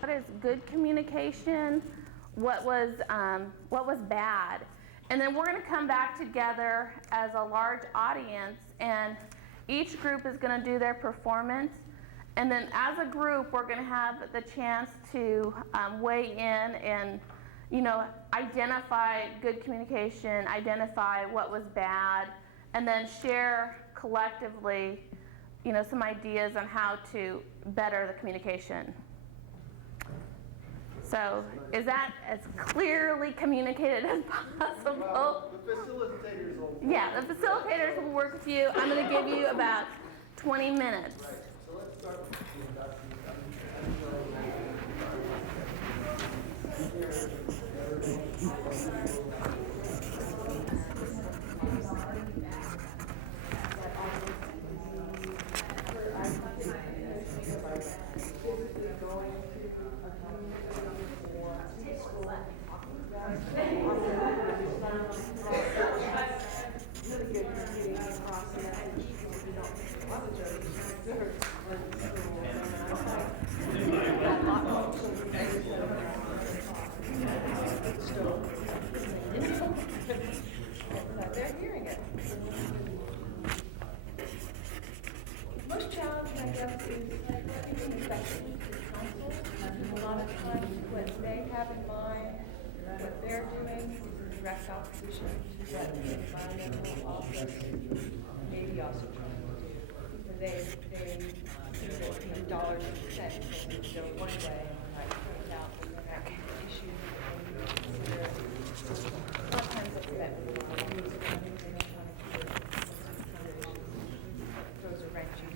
What is good communication? What was bad? And then we're going to come back together as a large audience, and each group is going to do their performance. And then as a group, we're going to have the chance to weigh in and, identify good communication, identify what was bad, and then share collectively, some ideas on how to better the communication. So, is that as clearly communicated as possible? Well, the facilitators will. Yeah, the facilitators will work with you. I'm going to give you about 20 minutes. Right. So let's start with the introduction. They're hearing it. Most challenging, I guess, is keeping effective counsel. A lot of times what they have in mind, what they're doing is in direct opposition to what the environmental office maybe also trying to do. They think that dollars and cents go one way, and I point out that issues that they consider sometimes upset with the law. Those are wrenching.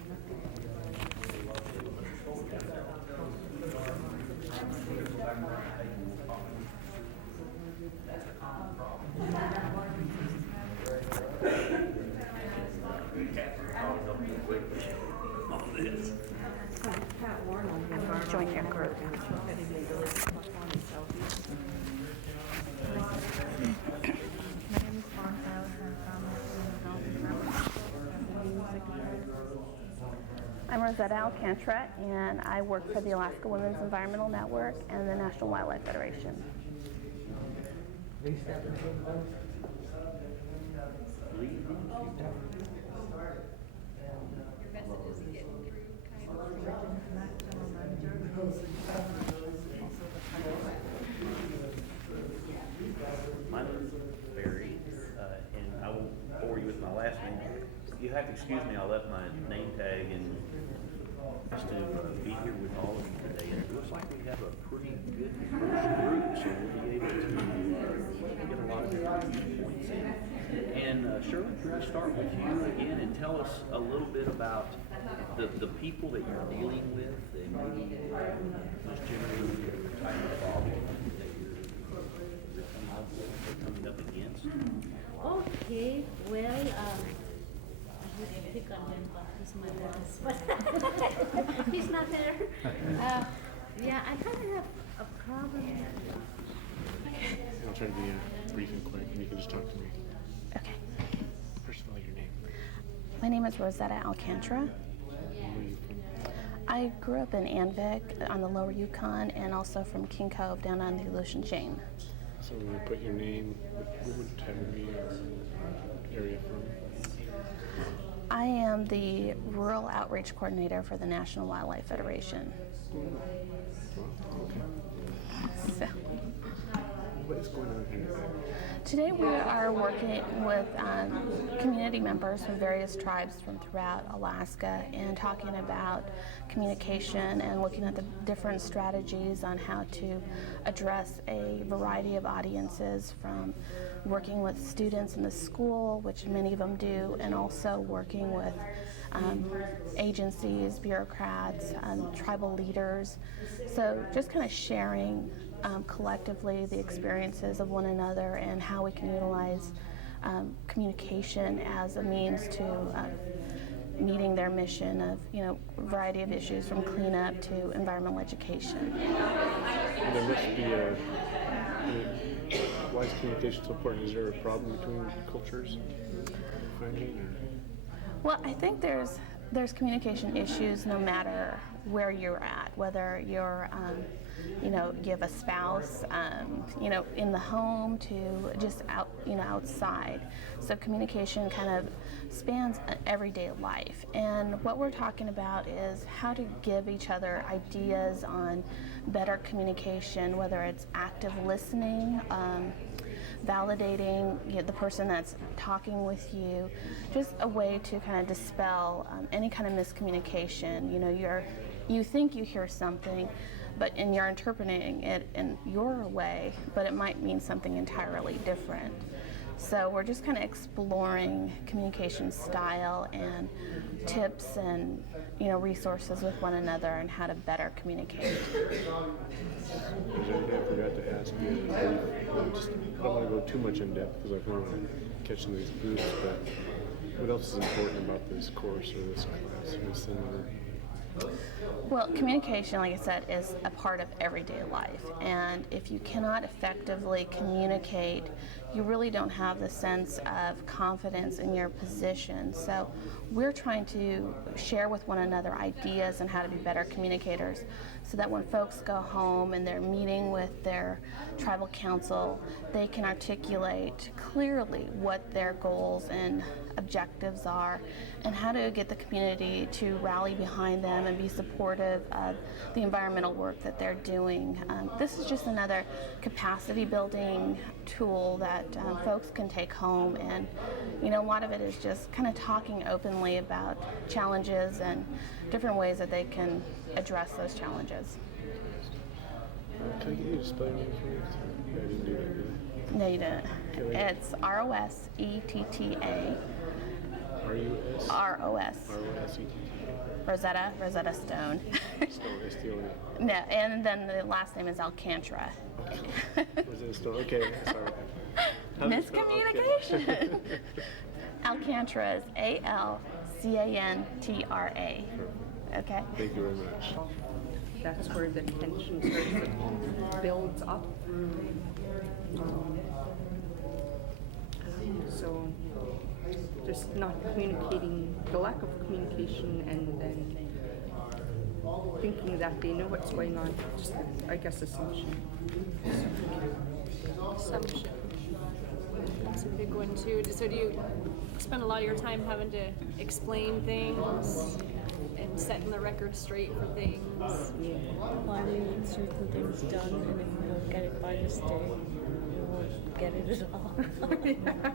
Join your group. I'm Rosetta Alcantra, and I work for the Alaska Women's Environmental Network and the National Wildlife Federation. My name is Barry, and I won't bore you with my last name. You have to excuse me, I left my name tag and just to be here with all of you today. And it looks like we have a pretty good group, so we'll be able to get a lot of different points in. And Shirley, can we start with you again and tell us a little bit about the people that you're dealing with, and maybe just generally the type of problem that you're coming up against? Okay, well, I would pick on him, but he's my boss, but he's not there. Yeah, I kind of have a problem. I'll try to be brief and quick, and you can just talk to me. Okay. First of all, your name. My name is Rosetta Alcantra. Where are you from? I grew up in Anvik on the lower Yukon, and also from King Cove down on the Aleutian Chain. So when you put your name, what town are you area from? I am the Rural Outreach Coordinator for the National Wildlife Federation. So, What is going on here? today we are working with community members from various tribes from throughout Alaska and talking about communication and looking at the different strategies on how to address a variety of audiences, from working with students in the school, which many of them do, and also working with agencies, bureaucrats, tribal leaders. So just kind of sharing collectively the experiences of one another and how we can utilize communication as a means to meeting their mission of, a variety of issues from cleanup to environmental education. And there must be why is communication so important? Is there a problem between cultures? Finding, or? Well, I think there's there's communication issues no matter where you're at, whether you're, you have a spouse, in the home to just out, outside. So communication kind of spans everyday life. And what we're talking about is how to give each other ideas on better communication, whether it's active listening, validating the person that's talking with you, just a way to kind of dispel any kind of miscommunication. You think you hear something, and you're interpreting it in your way, but it might mean something entirely different. So we're just kind of exploring communication style and tips and resources with one another and how to better communicate. Is there anything I forgot to ask you? I don't want to go too much in depth because I don't want to catch some of these booths, but what else is important about this course or this class or this seminar? Well, communication, like I said, is a part of everyday life. And if you cannot effectively communicate, you really don't have the sense of confidence in your position. So we're trying to share with one another ideas on how to be better communicators so that when folks go home and they're meeting with their tribal council, they can articulate clearly what their goals and objectives are and how to get the community to rally behind them and be supportive of the environmental work that they're doing. This is just another capacity building tool that folks can take home, and a lot of it is just kind of talking openly about challenges and different ways that they can address those challenges. Can I get you to spell your name for me? I didn't do that, did No, you didn't. Okay. It's Rosetta. R-U-S? ROS. R-O-S-E-T-T. Rosetta Stone. Stone, S-T-O-N. No, and then the last name is Alcantra. Rosetta Stone, okay, sorry. Miscommunication. Alcantra is Alcantra. Okay? Thank you very much. That's where the tension starts to builds up. So just not communicating, the lack of communication, and then thinking that they know what's going on, just, I guess, assumption. Assumption. That's a big one too. So do you spend a lot of your time having to explain things and setting the record straight for things? Yeah. Planning certain things done, and if we don't get it by this day, we won't get it at all. And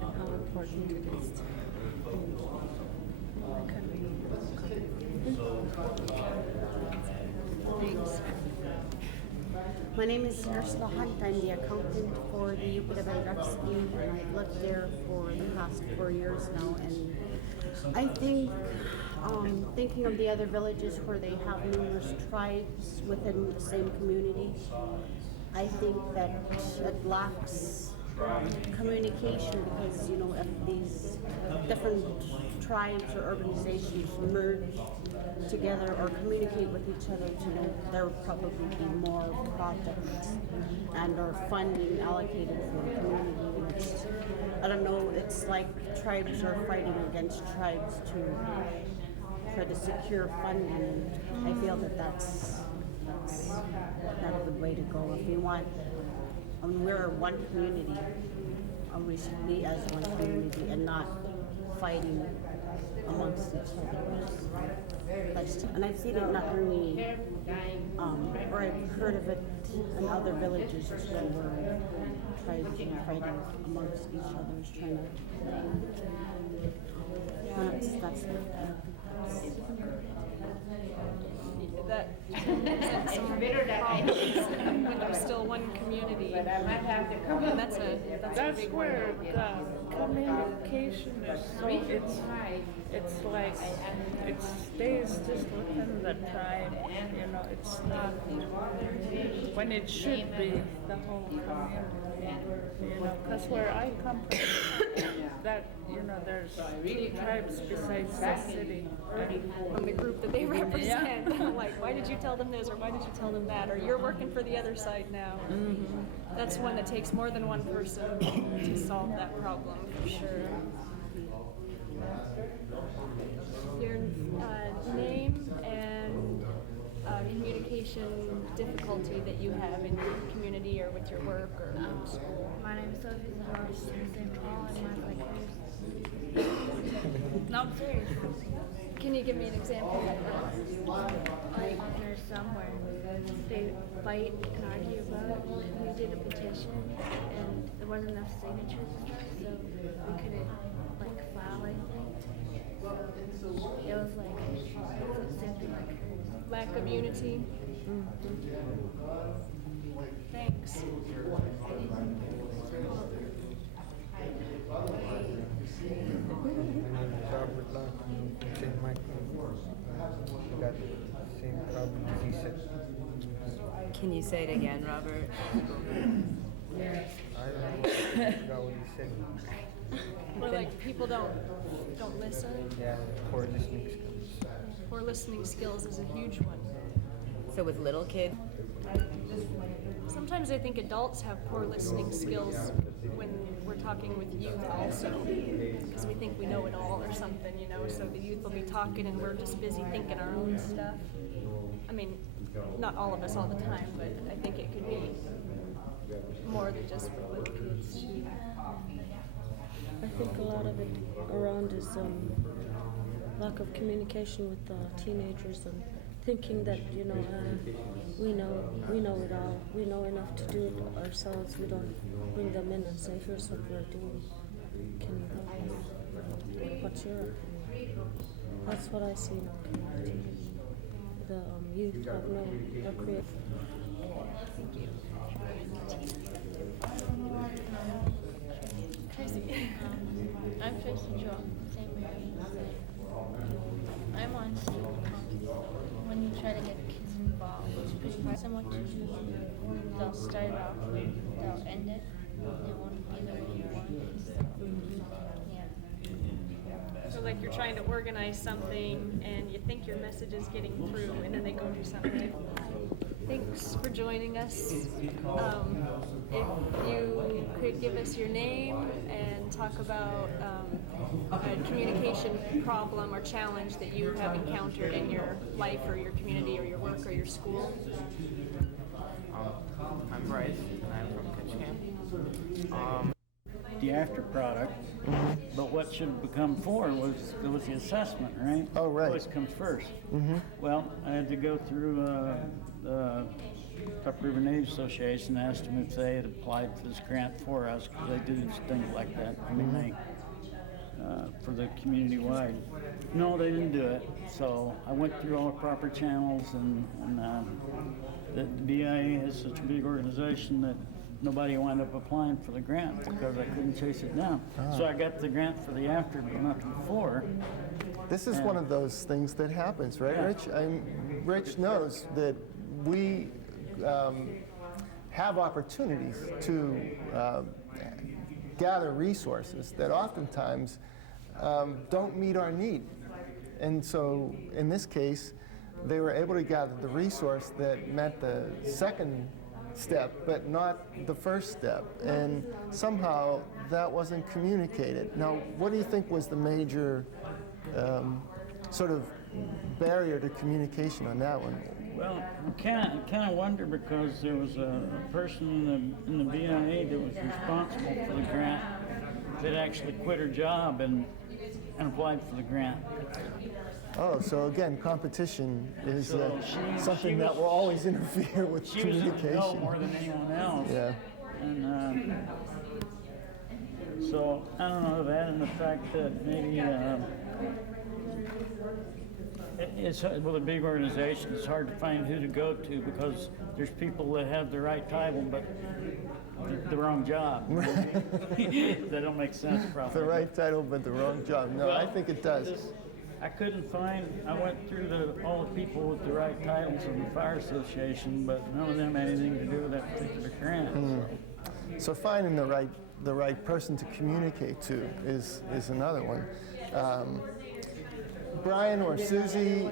how important it is to Thanks. My name is Ursula Hunt. I'm the accountant for the Upadabai Rec Scheme, and I've lived there for the past 4 years now. And I think, thinking of the other villages where they have numerous tribes within the same community, I think that it lacks communication because, if these different tribes or organizations merge together or communicate with each other, there would probably be more projects and or funding allocated for the community. I don't know, it's like tribes are fighting against tribes to try to secure funding. I feel that that's not a good way to go. If we want, we're one community, we should be as one community and not fighting amongst each other. And I've seen it not only, or I've heard of it in other villages too, where tribes are fighting amongst each other, trying to. That's That's some problems when there's still one community. And that's a That's big where one. the communication is so, it's like, it stays just within the tribe, it's not, when it should be the whole community, because where I come from, that, there's 2 tribes besides the city. From the group that they represent. Like, why did you tell them this, or why did you tell them that, or you're working for the other side now. That's one that takes more than one person to solve that problem, for sure. difficulty that you have in your community or with your work or school? My name is Sophie Zahara, St. Paul, and mine's like hers. No, I'm serious. Can you give me an example? Like, there's somewhere they fight and argue about. We did a petition, and there wasn't enough signatures, so we couldn't like file anything. So it was like something like hers. Lack of unity? Thanks. My name is Robert Locke from St. Michael. I got the same problem as he said. Can you say it again, Robert? I forgot what he said. Or like people don't listen? Yeah, poor listening skills. Poor listening skills is a huge one. So with little kids? Sometimes I think adults have poor listening skills when we're talking with youth also, because we think we know it all or something, you know, so the youth will be talking and we're just busy thinking our own stuff. I mean, not all of us all the time, but I think it could be more than just with little kids. I think a lot of it around is lack of communication with teenagers and thinking that we know it all. We know enough to do it ourselves. We don't bring them in and say, "Here's what we're doing. Can you help us? What's your opinion?" That's what I see in our community. The youth have no creative. Tracy. I'm Tracy Joe, St. Mary's. I'm on student council. When you try to get kids involved, it's pretty hard. Someone to do, they'll start it off, they'll end it. They won't either way you want. So, yeah. So like you're trying to organize something and you think your message is getting through and then they go do something. Thanks for joining us. If you could give us your name and talk about a communication problem or challenge that you have encountered in your life or your community or your work or your school. I'm Bryce, and I'm from Kitchcamp. The after product, but what should have become four was the assessment, right? Oh, right. Always comes first. Well, I had to go through the Tuck River Native Association, asked them if they had applied for this grant for us, because they do things like that. I mean, they for the community wide. No, they didn't do it. So I went through all the proper channels, and the BIA is such a big organization that nobody wound up applying for the grant because I couldn't chase it down. So I got the grant for the after, but not the before. This is one of those things that happens, right, Yeah. Rich? Rich knows that we have opportunities to gather resources that oftentimes don't meet our need. And so in this case, they were able to gather the resource that met the second step, but not the first step. And somehow that wasn't communicated. Now, what do you think was the major sort of barrier to communication on that one? Well, I kind of wonder because there was a person in the BIA that was responsible for the grant that actually quit her job and applied for the grant. Oh, so again, competition is So something that will always interfere with She was in the know communication. more than anyone else. Yeah. And so I don't know that, and the fact that maybe it's with a big organization, it's hard to find who to go to because there's people that have the right title but the wrong job. That don't make sense, probably. The right title, but the wrong job. No, I think it does. I couldn't find, I went through all the people with the right titles in the Fire Association, but none of them had anything to do with that particular grant. So finding the right person to communicate to is another one. Brian or Susie,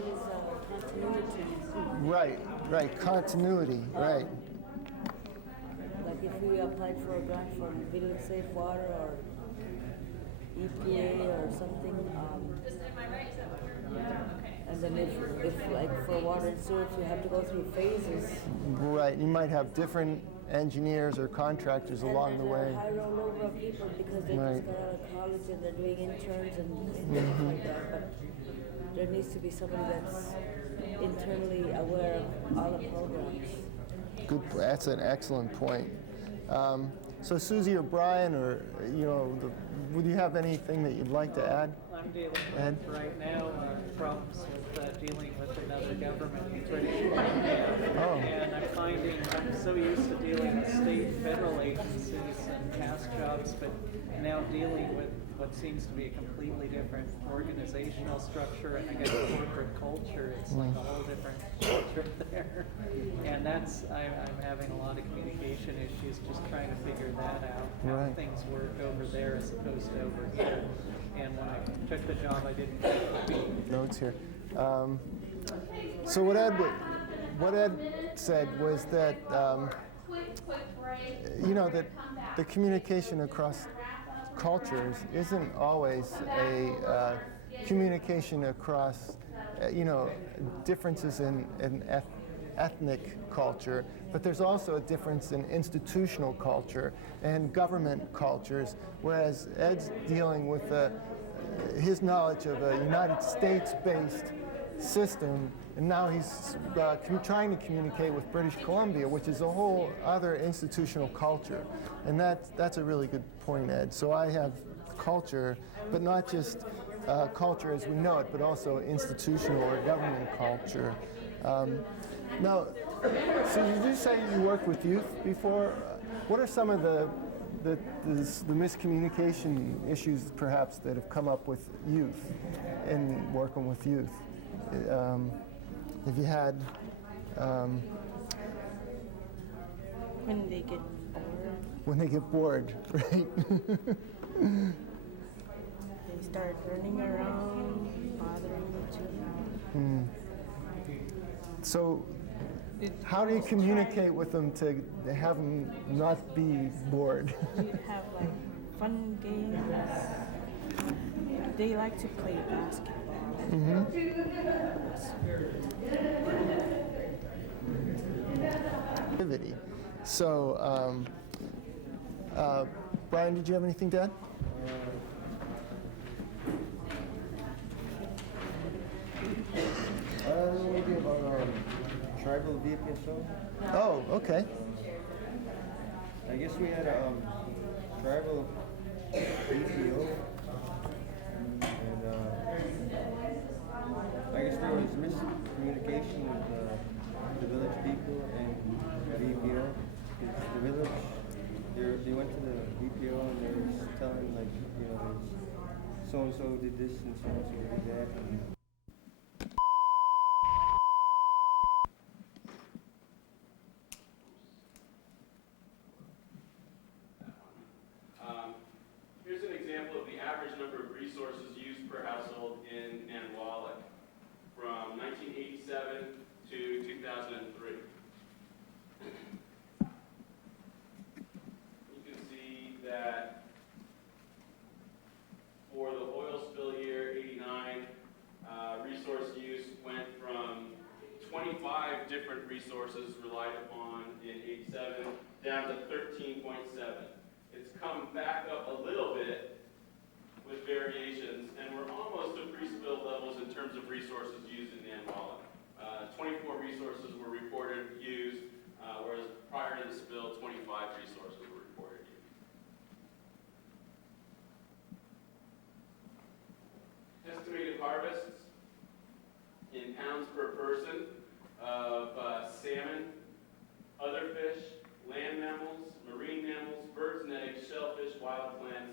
right, continuity, right. Like if we applied for a grant from Village Safe Water or EPA or something, And then if like for water and sewer, if you have to go through phases. Right, you might have different engineers or contractors along the way. High rollover of people because they Right. just got out of college and they're doing interns and stuff like that. But there needs to be somebody that's internally aware of all the programs. Good, that's an excellent point. So Susie or Brian, or would you have anything that you'd like to add? I'm dealing Ed? with right now problems with dealing with another government entity right now. Oh. And I'm finding I'm so used to dealing with state and federal agencies and past jobs, but now dealing with what seems to be a completely different organizational structure and I guess corporate culture. It's like a whole different culture there. And that's, I'm having a lot of communication issues just trying to figure that out, how Right. things work over there as opposed to over here. And when I took the job, I didn't think it would be. Notes here. So what Ed said was that that the communication across cultures isn't always a communication across differences in ethnic culture, but there's also a difference in institutional culture and government cultures, whereas Ed's dealing with his knowledge of a United States-based system, and now he's trying to communicate with British Columbia, which is a whole other institutional culture. And that's a really good point, Ed. So I have culture, but not just culture as we know it, but also institutional or government culture. Now, so did you say you worked with youth before? What are some of the miscommunication issues, perhaps, that have come up with youth in working with youth? Have you had? When they get bored. When they get bored, right? They start running around, bothering each other. So, how do you communicate with them to have them not be bored? You have like fun games. They like to play basketball. Activity. So, Brian, did you have anything to add? I don't know anything about tribal VPSO. Oh, okay. I guess we had a tribal BPO, and I guess there was miscommunication with the village people and BPO. Because the village, they went to the BPO and they were telling so and so did this and so and so did that. And here's an example of the average number of resources used per household in Nanwalek from 1987 to 2003. You can see that for the oil spill year 89, resource use went from 25 different resources relied upon in 87 down to 13.7. It's come back up a little bit with variations, and we're almost to pre-spill levels in terms of resources used in Nanwalek. 24 resources were reported used, whereas prior to the spill, 25 resources were reported used. Estimated harvests in pounds per person of salmon, other fish, land mammals, marine mammals, birds and eggs, shellfish, wild plants,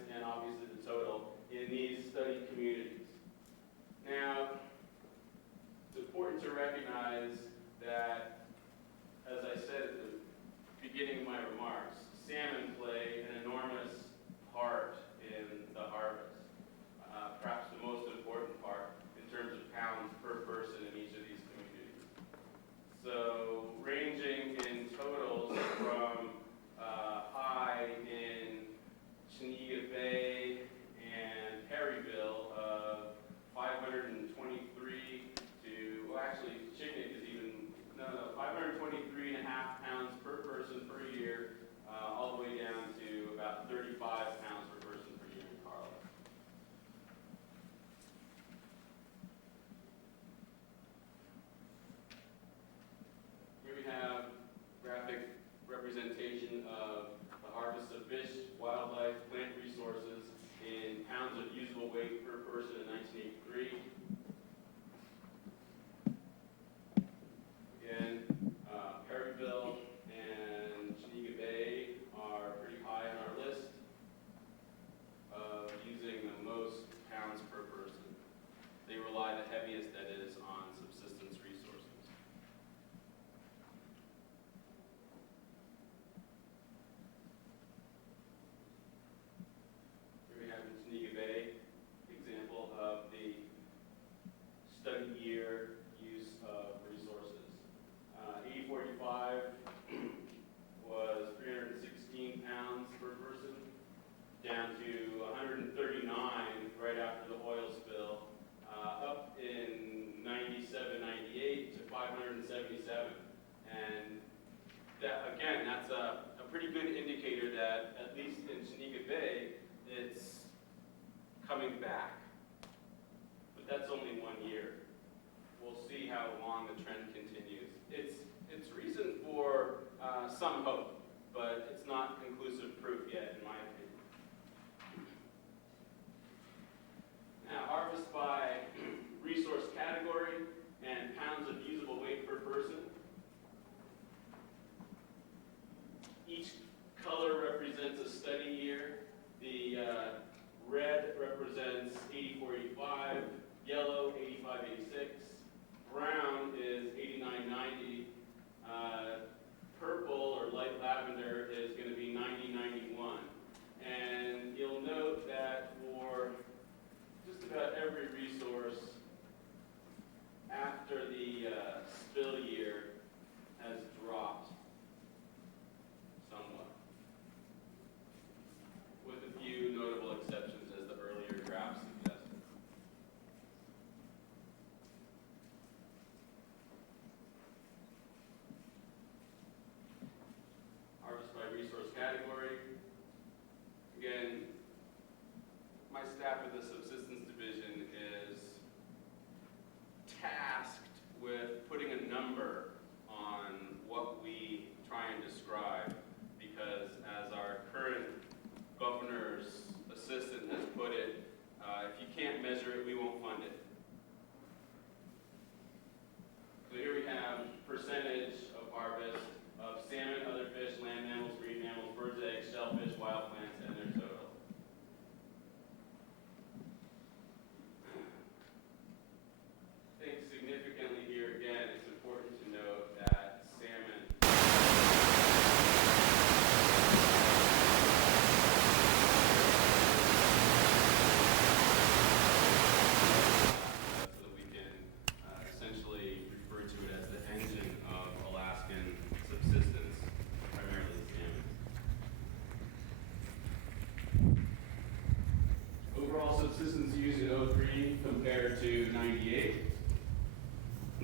compared to 98.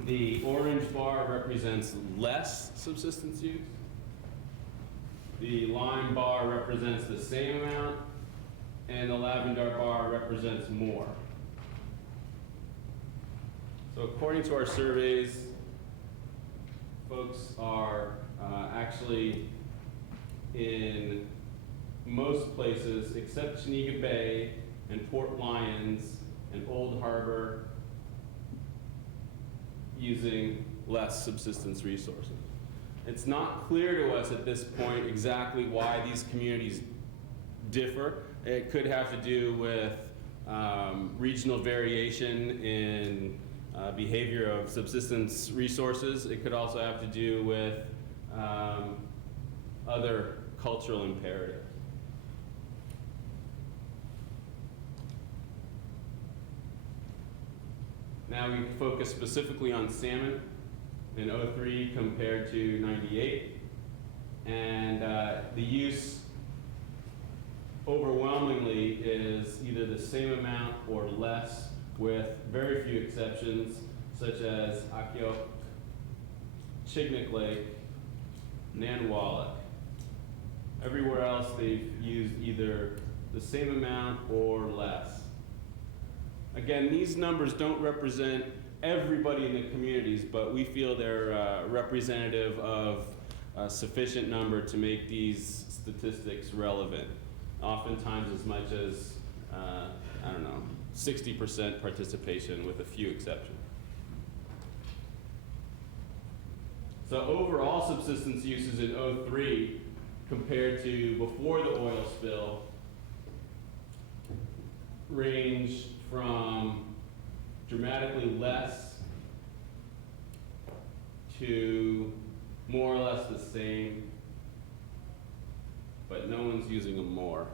The orange bar represents less subsistence use. The lime bar represents the same amount, and the lavender bar represents more. So according to our surveys, folks are actually in most places except Chenega Bay and Port Lyons and Old Harbor using less subsistence resources. It's not clear to us at this point exactly why these communities differ. It could have to do with regional variation in behavior of subsistence resources. It could also have to do with other cultural imperatives. Now we focus specifically on salmon in 03 compared to 98. And the use overwhelmingly is either the same amount or less, with very few exceptions, such as Akio, Chignik Lake, Nanwalek. Everywhere else they've used either the same amount or less. Again, these numbers don't represent everybody in the communities, but we feel they're representative of a sufficient number to make these statistics relevant. Oftentimes as much as, 60% participation with a few exceptions. So overall subsistence uses in 03 compared to before the oil spill range from dramatically less to more or less the same, but no one's using them more.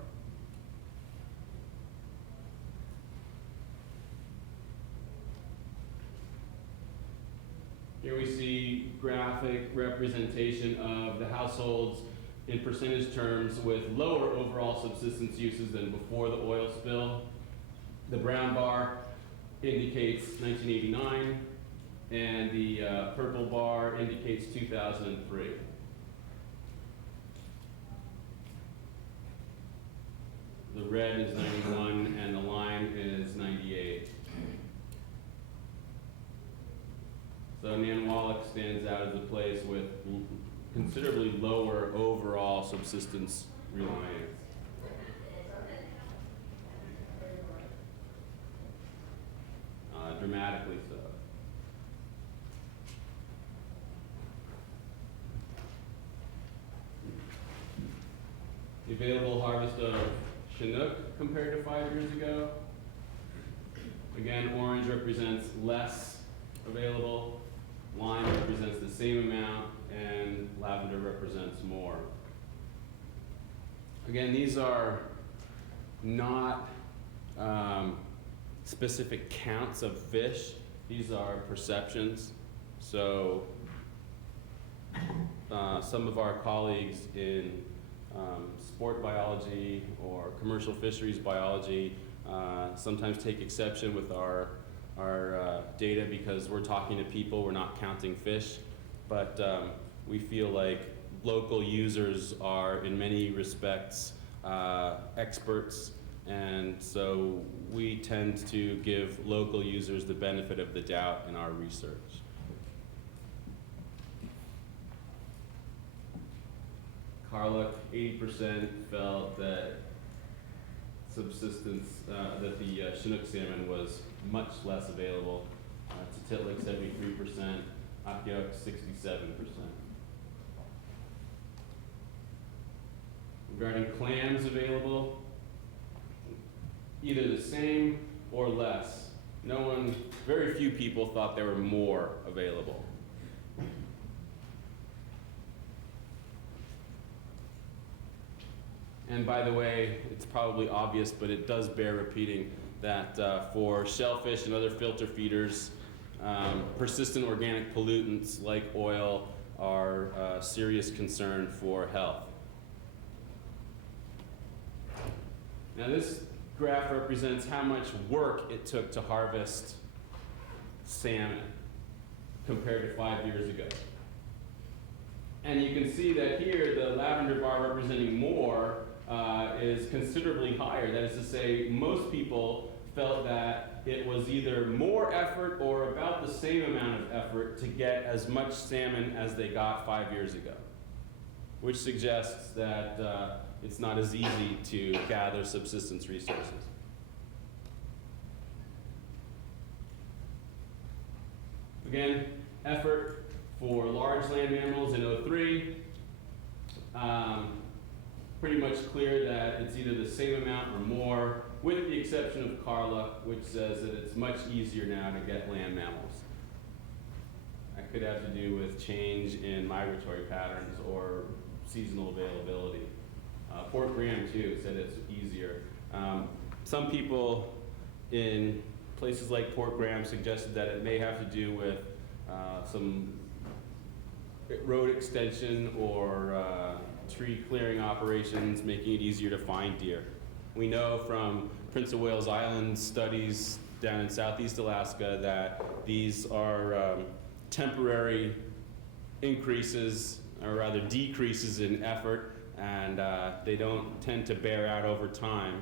Here we see graphic representation of the households in percentage terms with lower overall subsistence uses than before the oil spill. The brown bar indicates 1989, and the purple bar indicates 2003. The red is 91, and the lime is 98. So Nanwalek stands out as a place with considerably lower overall subsistence reliance. Dramatically so. The available harvest of Chinook compared to 5 years ago. Again, orange represents less available, lime represents the same amount, and lavender represents more. Again, these are not specific counts of fish. These are perceptions. So some of our colleagues in sport biology or commercial fisheries biology sometimes take exception with our data because we're talking to people, we're not counting fish. But we feel like local users are in many respects experts, and so we tend to give local users the benefit of the doubt in our research. Carluck, 80% felt that subsistence, that the Chinook salmon was much less available. Titlik, 73%, Akiok, 67%. Regarding clams available, either the same or less. No one, very few people thought there were more available. And by the way, it's probably obvious, but it does bear repeating that for shellfish and other filter feeders, persistent organic pollutants like oil are a serious concern for health. Now this graph represents how much work it took to harvest salmon compared to 5 years ago. And you can see that here, the lavender bar representing more is considerably higher. That is to say, most people felt that it was either more effort or about the same amount of effort to get as much salmon as they got 5 years ago, which suggests that it's not as easy to gather subsistence resources. Again, effort for large land mammals in 03. Pretty much clear that it's either the same amount or more, with the exception of Carla, which says that it's much easier now to get land mammals. That could have to do with change in migratory patterns or seasonal availability. Port Graham, too, said it's easier. Some people in places like Port Graham suggested that it may have to do with some road extension or tree clearing operations, making it easier to find deer. We know from Prince of Wales Island studies down in southeast Alaska that these are temporary increases, or rather decreases in effort, and they don't tend to bear out over time,